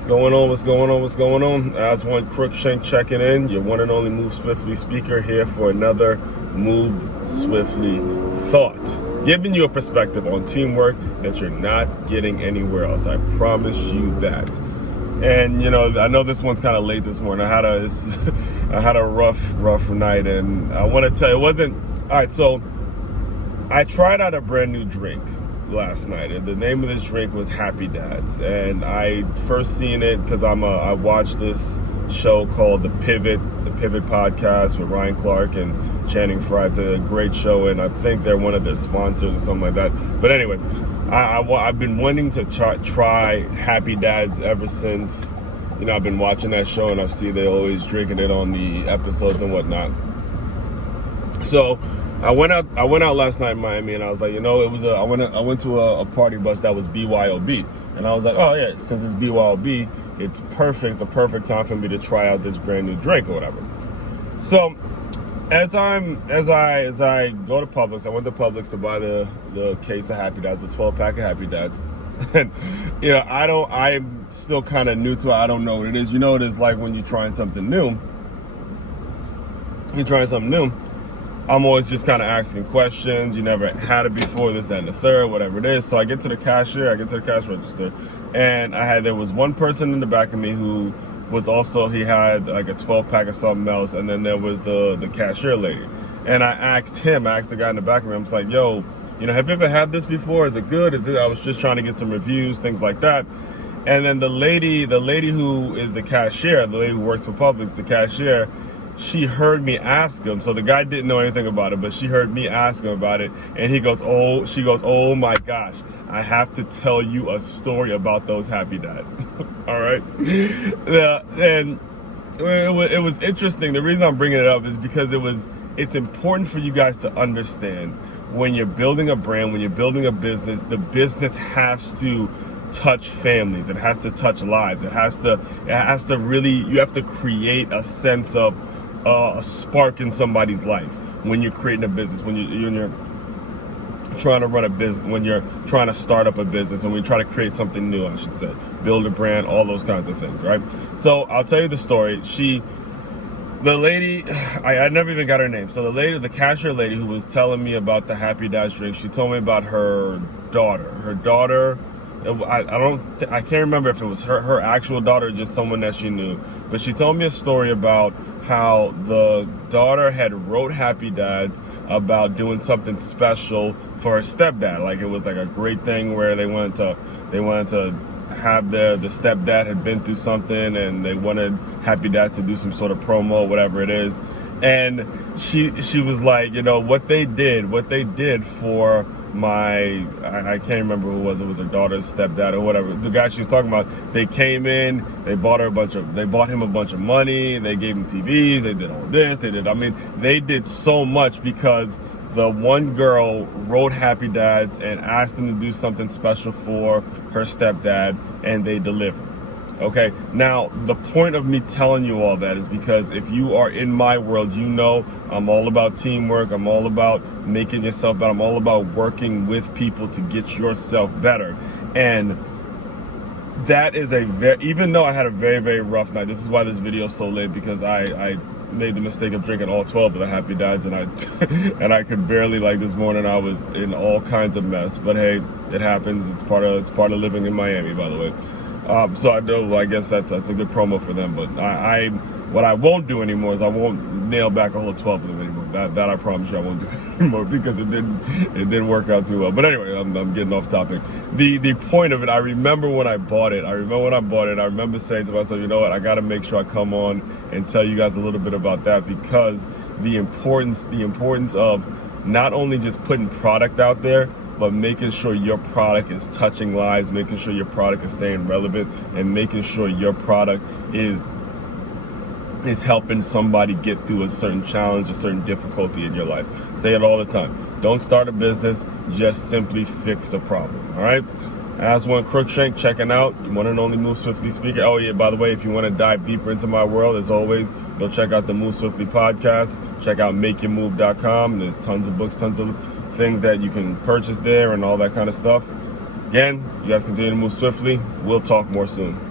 What's going on? Aswand Cruickshank checking in, your one and only Move Swiftly speaker, here for another Move Swiftly thought. Giving you a perspective on teamwork that you're not getting anywhere else. I promise you that. And I know this one's kind of late this morning. I had a rough night, and I want to tell you, it wasn't all right. So I tried out a brand new drink last night, and the name of this drink was Happy Dads. And I first seen it because I watched this show called The Pivot podcast with Ryan Clark and Channing Frye. It's a great show, and I think they're one of their sponsors or something like that. But anyway, I've been wanting to try Happy Dads ever since I've been watching that show, and I see they always drinking it on the episodes and whatnot. So I went out last night in Miami, and I was like, I went to a party bus that was BYOB, and I was like, oh yeah, since it's BYOB, it's a perfect time for me to try out this brand new drink or whatever. So as I go to Publix, I went to Publix to buy the case of Happy Dads, a 12-pack of Happy Dads. And I'm still kind of new to it. I don't know what it is. It is like when you're trying something new. I'm always just kind of asking questions. You never had it before, this, that, and the third, whatever it is. So I get to the cash register, and there was one person in the back of me who was also, he had like a 12-pack of something else, and then there was the cashier lady. And I asked the guy in the back of me, I'm just like, yo, have you ever had this before? Is it good? I was just trying to get some reviews, things like that. And then the lady who is the cashier, the lady who works for Publix, the cashier, she heard me ask him. So the guy didn't know anything about it, but she heard me ask him about it. And she goes, oh my gosh, I have to tell you a story about those Happy Dads. All right. Yeah, and it was interesting. The reason I'm bringing it up is because it's important for you guys to understand, when you're building a brand, when you're building a business, the business has to touch families. It has to touch lives. It has to really, you have to create a sense of a spark in somebody's life when you're creating a business, when you're trying to run a business, when you're trying to start up a business, and when you try to create something new, I should say, build a brand, all those kinds of things, right? So I'll tell you the story. The lady, I never even got her name. So the cashier lady who was telling me about the Happy Dads drink, she told me about her daughter. Her daughter, I can't remember if it was her actual daughter or just someone that she knew, but she told me a story about how the daughter had wrote Happy Dads about doing something special for her stepdad. Like, it was like a great thing where they wanted to have the stepdad had been through something, and they wanted Happy Dad to do some sort of promo, whatever it is. And she was like, what they did for I can't remember who it was her daughter's stepdad or whatever, the guy she was talking about. They came in, they bought him a bunch of money, they gave him TVs, they did all this, they did so much because the one girl wrote Happy Dads and asked them to do something special for her stepdad, and they delivered. Okay, now the point of me telling you all that is because if you are in my world, I'm all about teamwork. I'm all about making yourself better. I'm all about working with people to get yourself better. And that is even though I had a very, very rough night, this is why this video is so late, because I made the mistake of drinking all 12 of the Happy Dads, and I could barely, like this morning, I was in all kinds of mess. But hey, it happens. It's part of living in Miami, by the way. So I guess that's a good promo for them. But what I won't do anymore is I won't nail back a whole 12 of them anymore. That I promise you I won't do anymore, because it didn't work out too well. But anyway, I'm getting off topic. The point of it, I remember when I bought it. I remember saying to myself, what, I got to make sure I come on and tell you guys a little bit about that, because the importance of not only just putting product out there, but making sure your product is touching lives, making sure your product is staying relevant, and making sure your product is helping somebody get through a certain challenge, a certain difficulty in your life. Say it all the time. Don't start a business, just simply fix a problem, all right? Aswand Cruickshank checking out, one and only Move Swiftly speaker. Oh yeah, by the way, if you want to dive deeper into my world, as always, go check out the Move Swiftly podcast. Check out makeyourmove.com. There's tons of books, tons of things that you can purchase there, and all that kind of stuff. Again, you guys continue to move swiftly. We'll talk more soon.